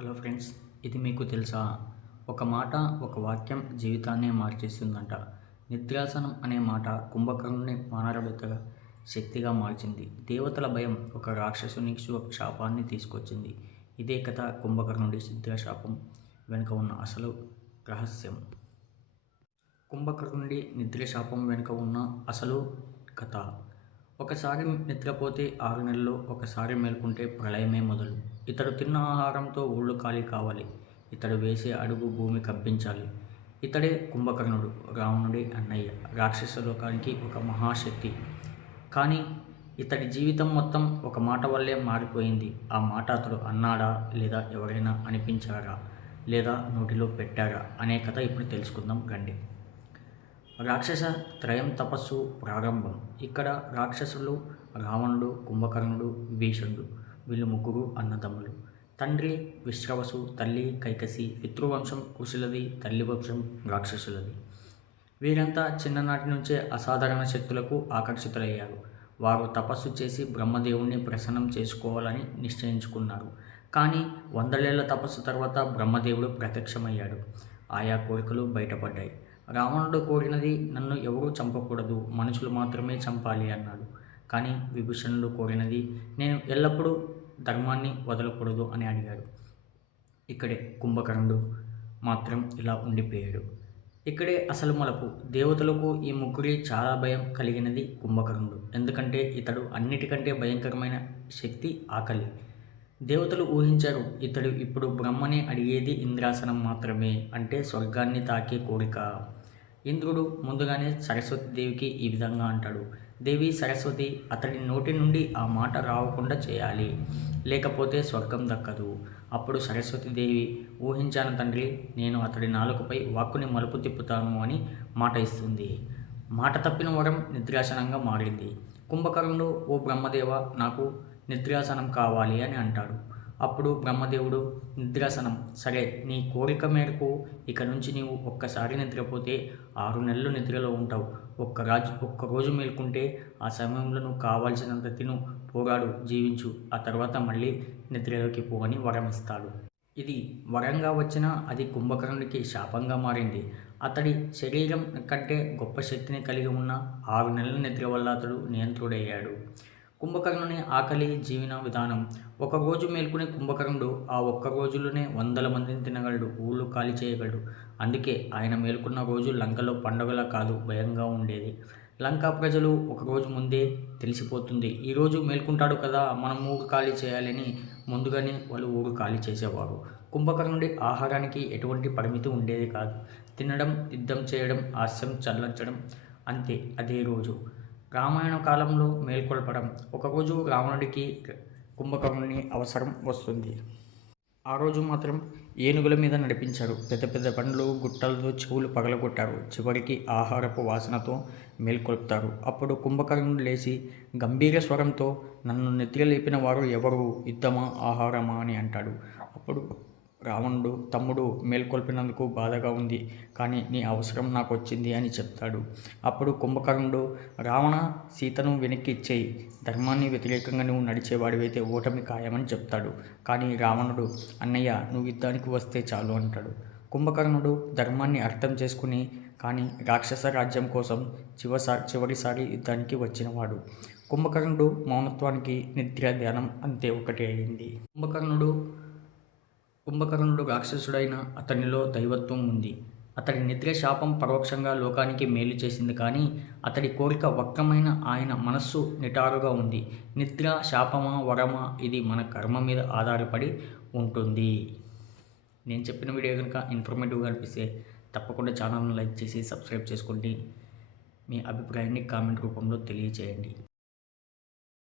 Hello friends ఇది మీకు తెలుసా? ఒక మాట ఒక వాక్యం జీవితాన్నే మార్చేస్తుందంట. నిద్రాసనం అనే మాట కుంభకర్ణుని మానరవేత్తగా శక్తిగా మార్చింది. దేవతల భయం ఒక రాక్షసుని శాపాన్ని తీసుకొచ్చింది. ఇదే కథ కుంభకర్ణుడి నిద్రాశాపం వెనుక ఉన్న అసలు రహస్యం. కుంభకర్ణుడి నిద్రశాపం వెనుక ఉన్న అసలు కథ. ఒకసారి నిద్రపోతే ఆరు నెలలు ఒకసారి మేల్కుంటే ప్రళయమే మొదలు. ఇతడు తిన్న ఆహారంతో ఊళ్ళు ఖాళీ కావాలి. ఇతడు వేసే అడుగు భూమి కంపించాలి ఇతడే కుంభకర్ణుడు రావణుడి అన్నయ్య రాక్షస లోకానికి ఒక మహాశక్తి. కానీ ఇతడి జీవితం మొత్తం ఒక మాట వల్లే మారిపోయింది. ఆ మాట అతడు అన్నాడా లేదా ఎవరైనా అనిపించారా లేదా నోటిలో పెట్టారా అనే కథ ఇప్పుడు తెలుసుకుందాం. రండి. రాక్షస త్రయం తపస్సు ప్రారంభం. ఇక్కడ రాక్షసులు రావణుడు కుంభకర్ణుడు భీషణుడు వీళ్ళు ముగ్గురు అన్నదమ్ములు. తండ్రి విశ్రవసు తల్లి కైకసి పితృవంశం కుశులది తల్లి వంశం రాక్షసులది వీరంతా చిన్ననాటి నుంచే అసాధారణ శక్తులకు ఆకర్షితులయ్యారు. వారు తపస్సు చేసి బ్రహ్మదేవుణ్ణి ప్రసన్నం చేసుకోవాలని నిశ్చయించుకున్నారు. కానీ వందలేళ్ళ తపస్సు తర్వాత బ్రహ్మదేవుడు ప్రత్యక్షమయ్యాడు. ఆయా కోరికలు బయటపడ్డాయి. రావణుడు కోరినది నన్ను ఎవరూ చంపకూడదు మనుషులు మాత్రమే చంపాలి అన్నాడు. కానీ విభీషణుడు కోరినది నేను ఎల్లప్పుడూ ధర్మాన్ని వదలకూడదు అని అడిగాడు. ఇక్కడే కుంభకర్ణుడు మాత్రం ఇలా ఉండిపోయాడు. ఇక్కడే అసలు మలుపు. దేవతలకు ఈ ముగ్గురి చాలా భయం కలిగినది కుంభకర్ణుడు. ఎందుకంటే ఇతడు అన్నిటికంటే భయంకరమైన శక్తి ఆకలి. దేవతలు ఊహించారు. ఇతడు ఇప్పుడు బ్రహ్మని అడిగేది ఇంద్రాసనం మాత్రమే అంటే స్వర్గాన్ని తాకే కోరిక. ఇంద్రుడు ముందుగానే సరస్వతి దేవికి ఈ విధంగా అంటాడు. దేవి సరస్వతి అతడి నోటి నుండి ఆ మాట రావకుండా చేయాలి. లేకపోతే స్వర్గం దక్కదు. అప్పుడు సరస్వతి దేవి ఊహించాను తండ్రి నేను అతడి నాలుకపై వాక్కుని మలుపు తిప్పుతాను అని మాట ఇస్తుంది. మాట తప్పిన వరం నిద్రాసనంగా మారింది. కుంభకరంలో ఓ బ్రహ్మదేవ నాకు నిద్రాసనం కావాలి అని అంటాడు. అప్పుడు బ్రహ్మదేవుడు నిద్రాసనం సరే నీ కోరిక మేరకు ఇక నుంచి నీవు ఒక్కసారి నిద్రపోతే ఆరు నెలలు నిద్రలో ఉంటావు. ఒక్క రాజు ఒక్క రోజు మేల్కుంటే ఆ సమయంలో నువ్వు కావాల్సినంత తిను పోరాడు జీవించు. ఆ తర్వాత మళ్ళీ నిద్రలోకి పో అని వరం ఇస్తాడు. ఇది వరంగా వచ్చినా అది కుంభకర్ణుడికి శాపంగా మారింది. అతడి శరీరం కంటే గొప్ప శక్తిని కలిగి ఉన్న ఆరు నెలల నిద్ర వల్ల అతడు నియంత్రుడయ్యాడు. కుంభకర్ణుని ఆకలి జీవన విధానం. ఒక రోజు మేల్కొనే కుంభకర్ణుడు ఆ ఒక్క రోజులోనే వందల మందిని తినగలడు ఊళ్ళు ఖాళీ చేయగలడు. అందుకే ఆయన మేల్కొన్న రోజు లంకలో పండుగలా కాదు భయంగా ఉండేది. లంకా ప్రజలు ఒక రోజు ముందే తెలిసిపోతుంది. ఈరోజు మేల్కుంటాడు కదా మనం ఊరు ఖాళీ చేయాలని ముందుగానే వాళ్ళు ఊరు ఖాళీ చేసేవారు. కుంభకర్ణుడి ఆహారానికి ఎటువంటి పరిమితి ఉండేది కాదు. తినడం యుద్ధం చేయడం హాస్యం చల్లించడం అంతే. అదే రోజు. రామాయణ కాలంలో మేల్కొల్పడం ఒకరోజు రావణుడికి కుంభకర్ణుని అవసరం వస్తుంది. ఆ రోజు మాత్రం ఏనుగుల మీద నడిపించారు. పెద్ద పెద్ద పండ్లు గుట్టలతో చెవులు పగలగొట్టారు. చివరికి ఆహారపు వాసనతో మేల్కొల్పుతారు. అప్పుడు కుంభకర్ణుడు లేచి గంభీర స్వరంతో నన్ను నెత్తిగా లేపిన వారు ఎవరు? యుద్ధమా? ఆహారమా? అని అంటాడు. అప్పుడు రావణుడు తమ్ముడు మేల్కొల్పినందుకు బాధగా ఉంది. కానీ నీ అవసరం నాకు వచ్చింది అని చెప్తాడు. అప్పుడు కుంభకర్ణుడు రావణ సీతను వెనక్కి ఇచ్చేయి. ధర్మాన్ని వ్యతిరేకంగా నువ్వు నడిచేవాడివైతే ఓటమి ఖాయమని చెప్తాడు. కానీ రావణుడు అన్నయ్య నువ్వు యుద్ధానికి వస్తే చాలు అంటాడు. కుంభకర్ణుడు ధర్మాన్ని అర్థం చేసుకుని కానీ రాక్షస రాజ్యం కోసం చివసారి చివరిసారి యుద్ధానికి వచ్చినవాడు. కుంభకర్ణుడు మౌనత్వానికి నిద్ర ధ్యానం అంతే ఒకటి అయింది. కుంభకర్ణుడు కుంభకర్ణుడు రాక్షసుడైన అతనిలో దైవత్వం ఉంది. అతడి నిద్ర శాపం పరోక్షంగా లోకానికి మేలు చేసింది కానీ అతడి కోరిక వక్రమైన ఆయన మనస్సు నిటారుగా ఉంది. నిద్ర శాపమా వరమా ఇది మన కర్మ మీద ఆధారపడి ఉంటుంది. నేను చెప్పిన వీడియో కనుక ఇన్ఫర్మేటివ్గా అనిపిస్తే తప్పకుండా ఛానల్ను లైక్ చేసి సబ్స్క్రైబ్ చేసుకోండి. మీ అభిప్రాయాన్ని కామెంట్ రూపంలో తెలియచేయండి.